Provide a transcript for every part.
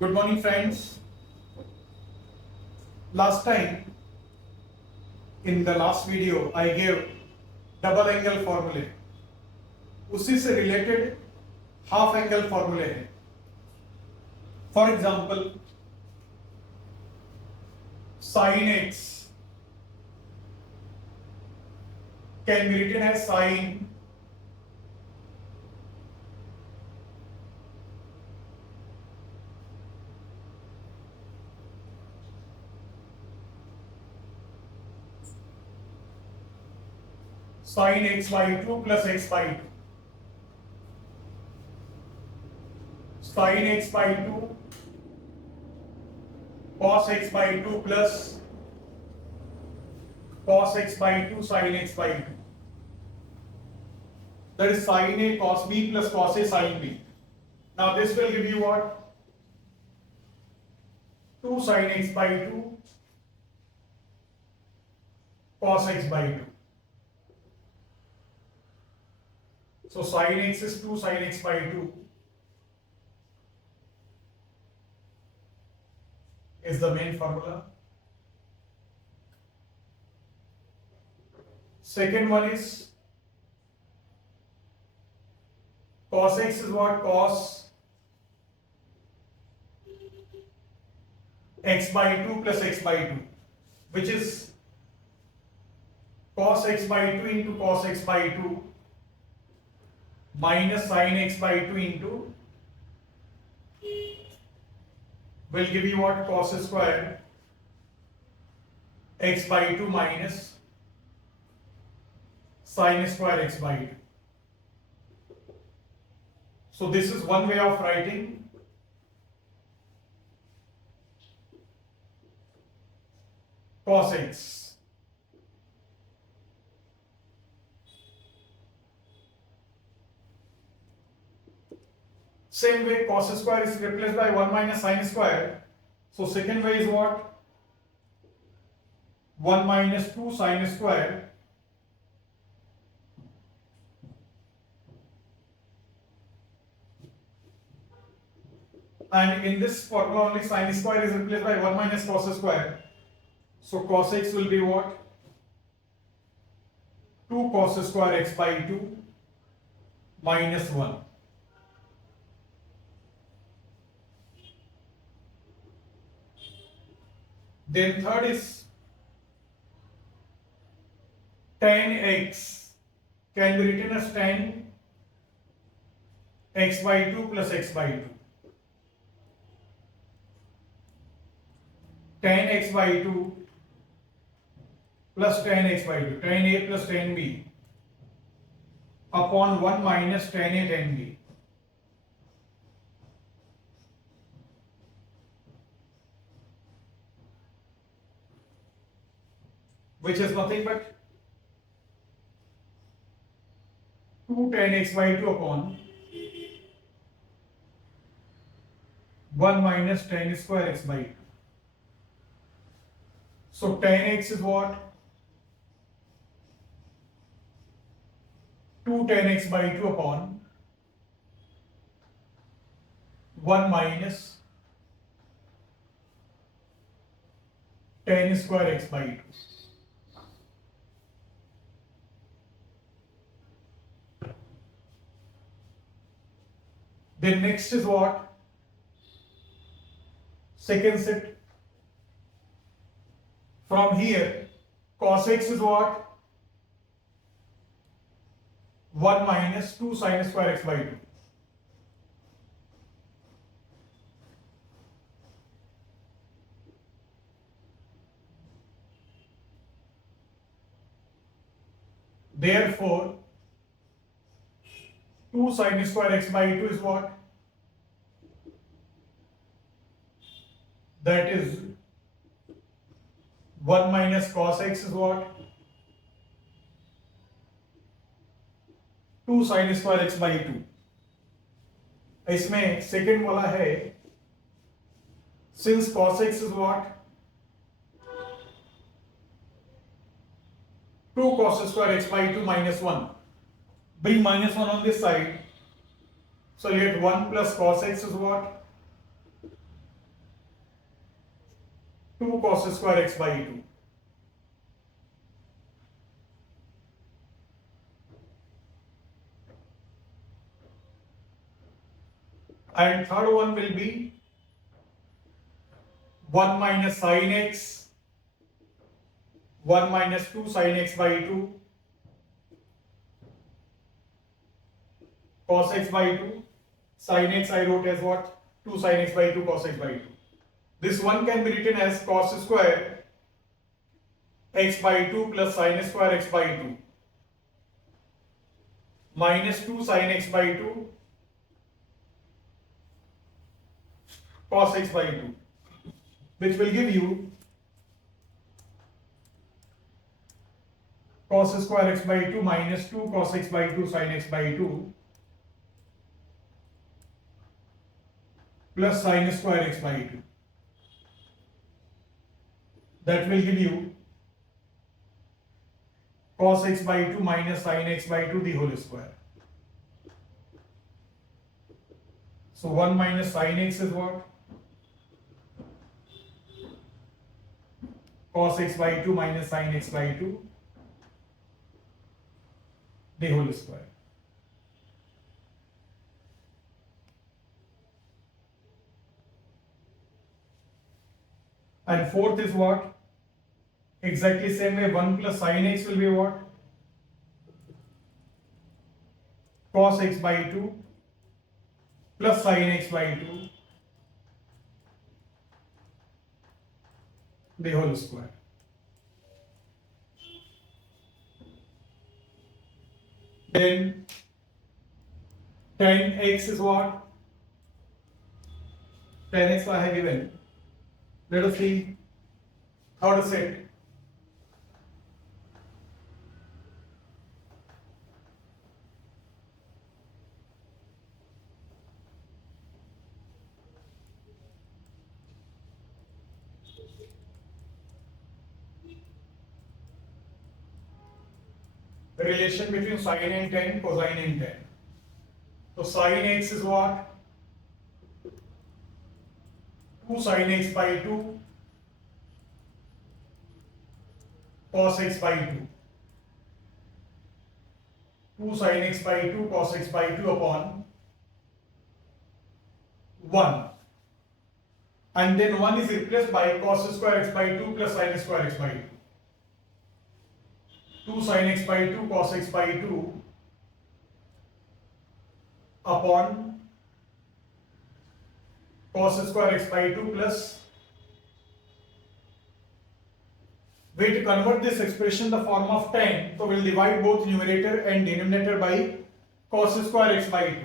Good morning, friends. Last time in the last video I gave double angle फॉर्मूले, उसी से related half angle फॉर्मूले हैं. For example sin x can be written as sin sin x by 2 plus x by 2, sin x by 2 cos x by 2 plus cos x by 2 sin x by 2. That is sin a cos b plus cos a sin b. Now this will give you what? 2 sin x by 2 cos x by 2. So sin x is 2 sin x by 2 is the main formula. Second one is cos x is what? Cos x by 2 plus x by 2, which is cos x by 2 into cos x by 2 minus sin x by 2 into, will give you what? Cos square x by 2 minus sin square x by 2. So this is one way of writing cos x. Same way cos square is replaced by 1 minus sin square. So second way is what? 1 minus 2 sin square and in this formula only sin square is replaced by 1 minus cos square. So cos x will be what? 2 cos square x by 2 minus 1. Then third is tan x can be written as tan x by 2 plus x by 2. Tan x by 2 plus tan x by 2, tan a plus tan b upon 1 minus tan a tan b. Which is nothing but 2 tan x by 2 upon 1 minus tan square x by 2. So tan x is what? 2 tan x by 2 upon 1 minus tan square x by 2. Then next is what? Second set. From here, cos x is what? 1 minus 2 sin square x by 2. Therefore, 2 sin square x by 2 is what? That is 1 minus cos x is what? 2 sin square x by 2. इसमें second वाला है since cos x is what? 2 cos square x by 2 minus 1. Bring minus 1 on this side. So let 1 plus cos x is what? 2 cos square x by 2. And third one will be 1 minus sin x, 1 minus 2 sin x by 2 cos x by 2. Sin x I wrote as what? 2 sin x by 2 cos x by 2. This one can be written as cos square x by 2 plus sin square x by 2 minus 2 sin x by 2 cos x by 2, which will give you cos square x by 2 minus 2 cos x by 2 sin x by 2 plus sin square x by 2. That will give you cos x by 2 minus sin x by 2 the whole square. So 1 minus sin x is what? Cos x by 2 minus sin x by 2 the whole square. And fourth is what? Exactly same way, 1 plus sin x will be what? Cos x by 2 plus sin x by 2 the whole square. Then tan x is what? Tan x I have given. Let us see how to set. The relation between sine and tan, cosine and tan. So sine x is what? 2 sin x by 2 cos x by 2. 2 sin x by 2 cos x by 2 upon 1. And then 1 is replaced by cos square x by 2 plus sin square x by 2. 2 sin x by 2 cos x by 2 upon cos square x by 2 plus, we to convert this expression in the form of tan, so we'll divide both numerator and denominator by cos square x by 2.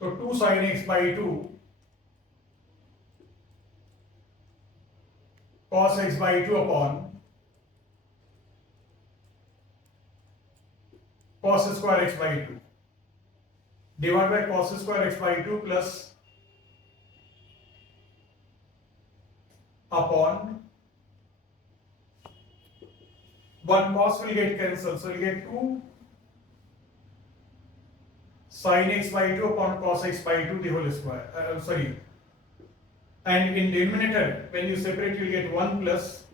So 2 sin x by 2 cos x by 2 upon cos square x by 2 divided by cos square x by 2 plus upon 1 cos will get cancelled, so we'll get 2 sin x by 2 upon cos x by 2 the whole square. And in denominator, when you separate, you will get 1 plus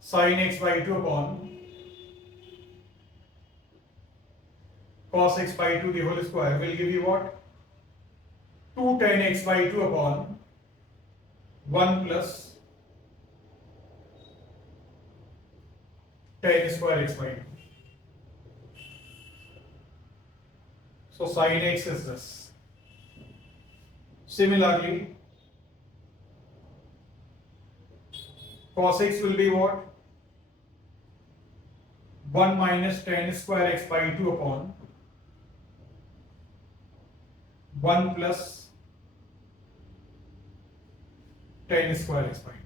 sin x by 2 upon cos x by 2 the whole square will give you what? 2 tan x by 2 upon 1 plus tan square x by 2. So sin x is this. Similarly, cos x will be what? 1 minus tan square x by 2 upon 1 plus tan square x by 2.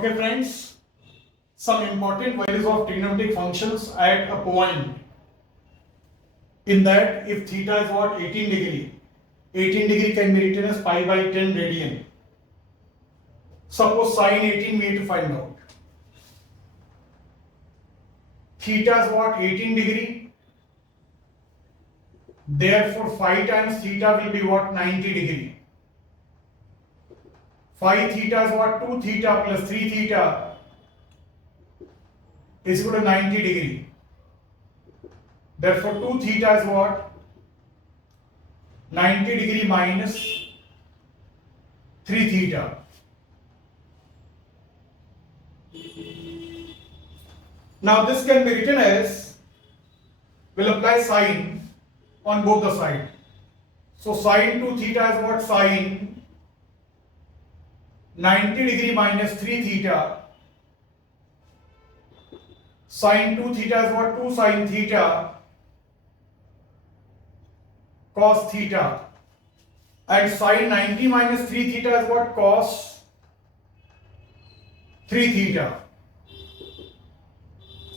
Okay friends, some important values of trigonometric functions at a point. In that, if theta is what, 18 degree, 18 degree can be written as pi by 10 radian. Suppose sine 18 we need to find out. Theta is what, 18 degree. Therefore phi times theta will be what, 90 degree. Phi theta is what, 2 theta plus 3 theta is equal to 90 degree. Therefore 2 theta is what, 90 degree minus 3 theta. Now this can be written as, we'll apply sine on both the sides. So sine 2 theta is what, sine 90 degree minus 3 theta. Sine 2 theta is what, 2 sine theta cos theta. And sine 90 minus 3 theta is what, cos 3 theta.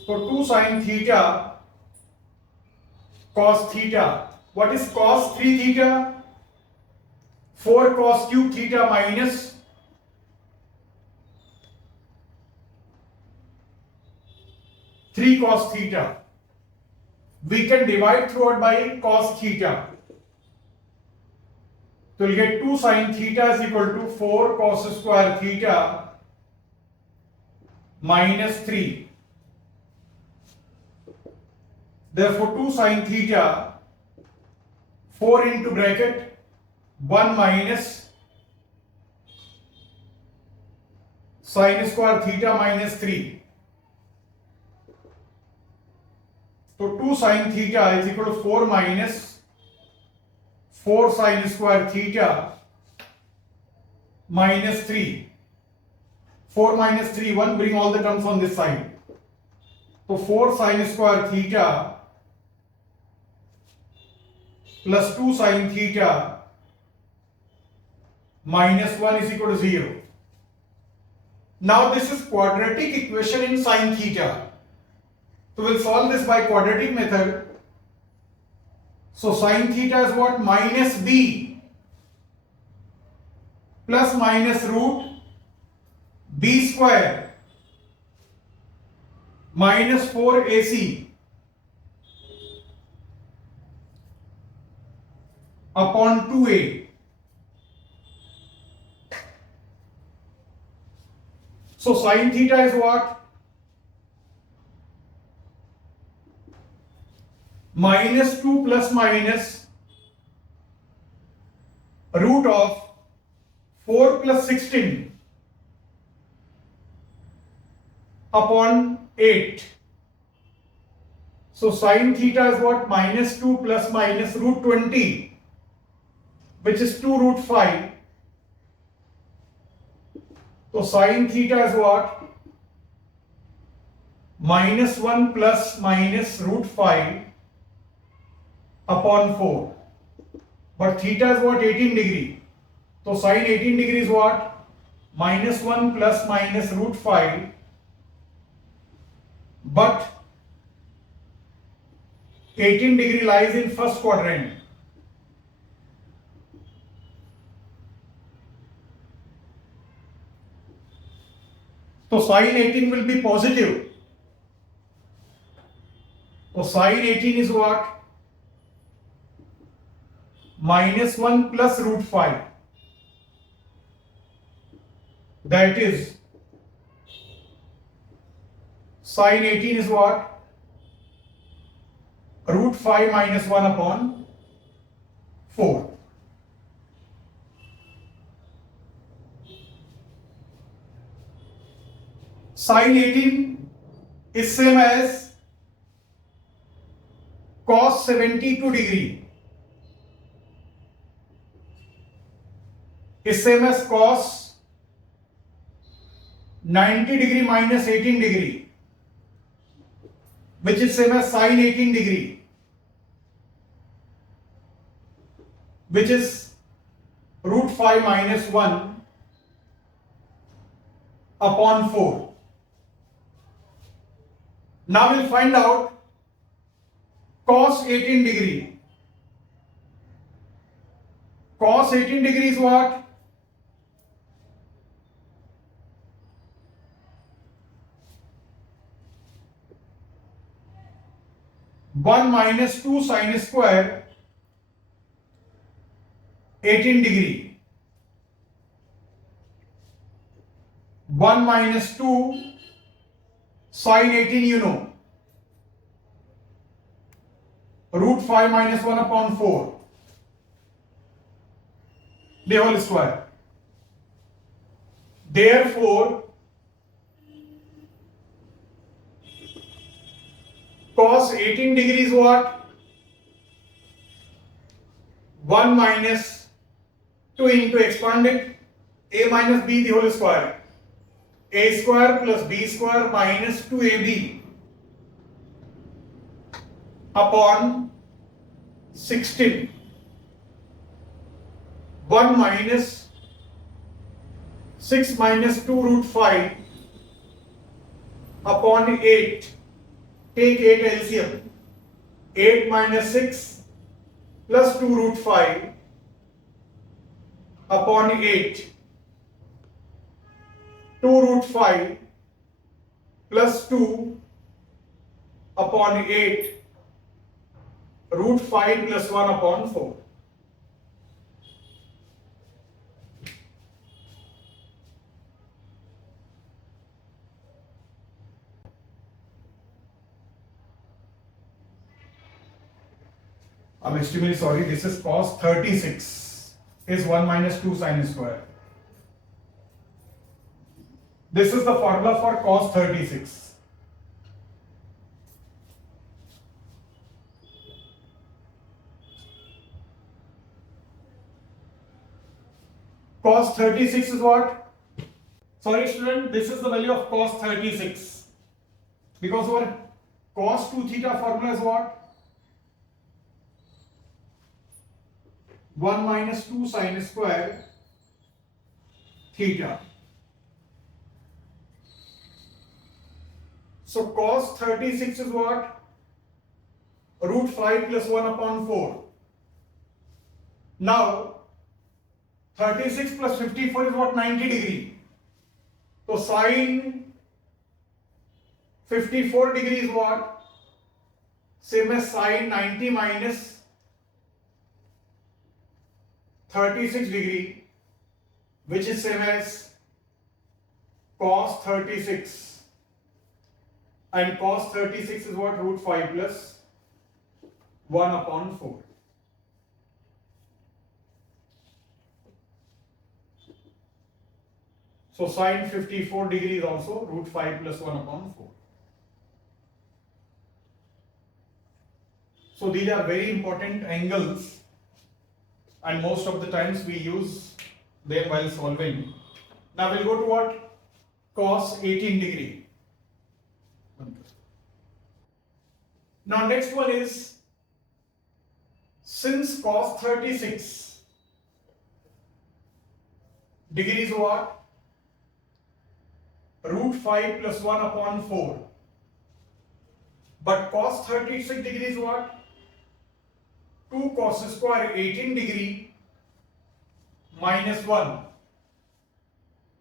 So 2 sine theta cos theta. What is cos 3 theta? 4 cos cube theta minus 3 cos theta. We can divide throughout by cos theta. So we'll get 2 sine theta is equal to 4 cos square theta minus 3. Therefore 2 sine theta, 4 into bracket 1 minus sine square theta minus 3. So 2 sine theta is equal to 4 minus 4 sine square theta minus 3. 4 minus 3, 1, bring all the terms on this side. So 4 sine square theta plus 2 sine theta minus 1 is equal to 0. Now this is quadratic equation in sine theta. So we'll solve this by quadratic method. So sine theta is what? Minus b plus minus root b square minus 4ac upon 2a. So sine theta is what? Minus 2 plus minus root of 4 plus 16 upon 8. So sine theta is what? Minus 2 plus minus root 20, which is 2 root 5. So sine theta is what? Minus 1 plus minus root 5 upon 4. But theta is what? 18 degree. So sine 18 degree is what? Minus 1 plus minus root 5. But 18 degree lies in first quadrant. So sine 18 will be positive. So sine 18 is what? Minus 1 plus root 5. That is, sine 18 is what? Root 5 minus 1 upon 4. Sine 18 is same as cos 72 degree. Is same as cos 90 degree minus 18 degree, which is same as sine 18 degree, which is root 5 minus 1 upon 4. Now we'll find out cos 18 degree. Cos 18 degree is what? One minus 2 sin square 18 degree. 1 minus 2 sin 18 you know. Root 5 minus 1 upon 4. The whole square. Therefore, cos 18 degree is what? 1 minus 2 into expanded a minus b the whole square. A square plus b square minus 2ab upon 16. 1 minus 6 minus 2 root 5 upon 8. Take 8 LCM. 8 minus 6 plus 2 root 5 upon 8. 2 root 5 plus 2 upon 8. Root 5 plus 1 upon 4. I'm extremely sorry, this is cos 36 is 1 minus 2 sin square. This is the formula for cos 36. Cos 36 is what? Sorry student, this is the value of cos 36. Because our cos 2 theta formula is what? 1 minus 2 sin square theta. So cos 36 is what? Root 5 plus 1 upon 4. Now 36 plus 54 is what? 90 degree. So sin 54 degree is what? Same as sin 90 minus 36 degree, which is same as cos 36. And cos 36 is what? Root 5 plus 1 upon 4. So sin 54 degree is also root 5 plus 1 upon 4. So these are very important angles, and most of the times we use them while solving. Now we'll go to what? Cos 18 degree. Now next one is, since cos 36 degree is what? Root 5 plus 1 upon 4. But cos 36 degree is what? 2 cos square 18 degree minus 1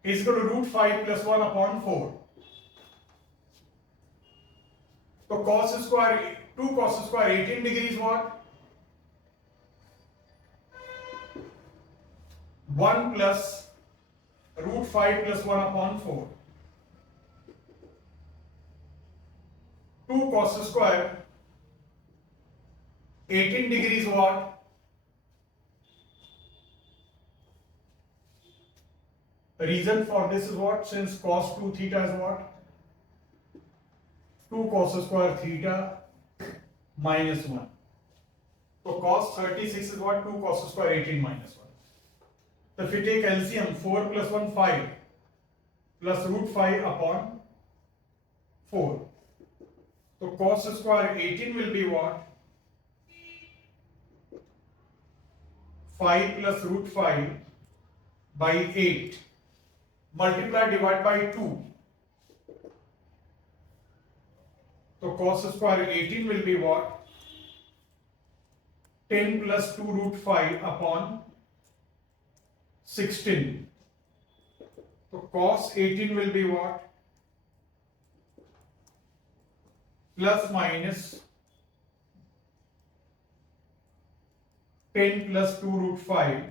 is equal to root 5 plus 1 upon 4. So 2 cos square 18 degree is what? 1 plus root 5 plus 1 upon 4. 2 cos square 18 degree is what? The reason for this is what? Since cos 2 theta is what? 2 cos square theta minus 1. So cos 36 is what? 2 cos square 18 minus 1. So if we take LCM, 4 plus 1 5 plus root 5 upon 4. So cos square 18 will be what? 5 plus root 5 by 8. multiply divide by 2. So cos square 18 will be what? 10 plus 2 root 5 upon 16. So cos 18 will be what? Plus minus 10 plus 2 root 5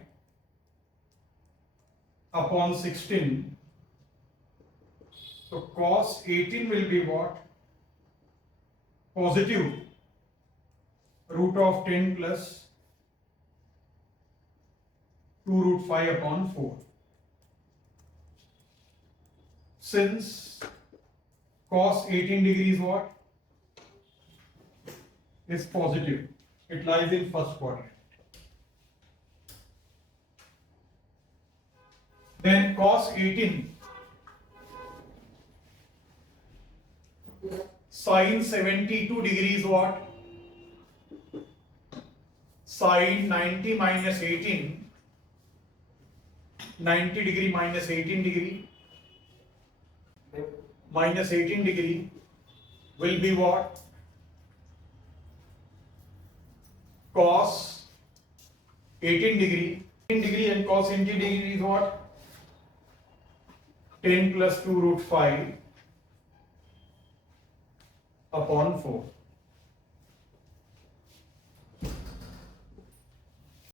upon 16. So cos 18 will be what? Positive root of 10 plus 2 root 5 upon 4. Since cos 18 degrees what? Is positive. It lies in first quadrant. Then cos 18 sin 72 degrees what? Sin 90 minus 18, 90 degree minus 18 degree, minus 18 degree will be what? Cos 18 degree. 18 degree and cos 80 degree is what? 10 plus 2 root 5 upon 4.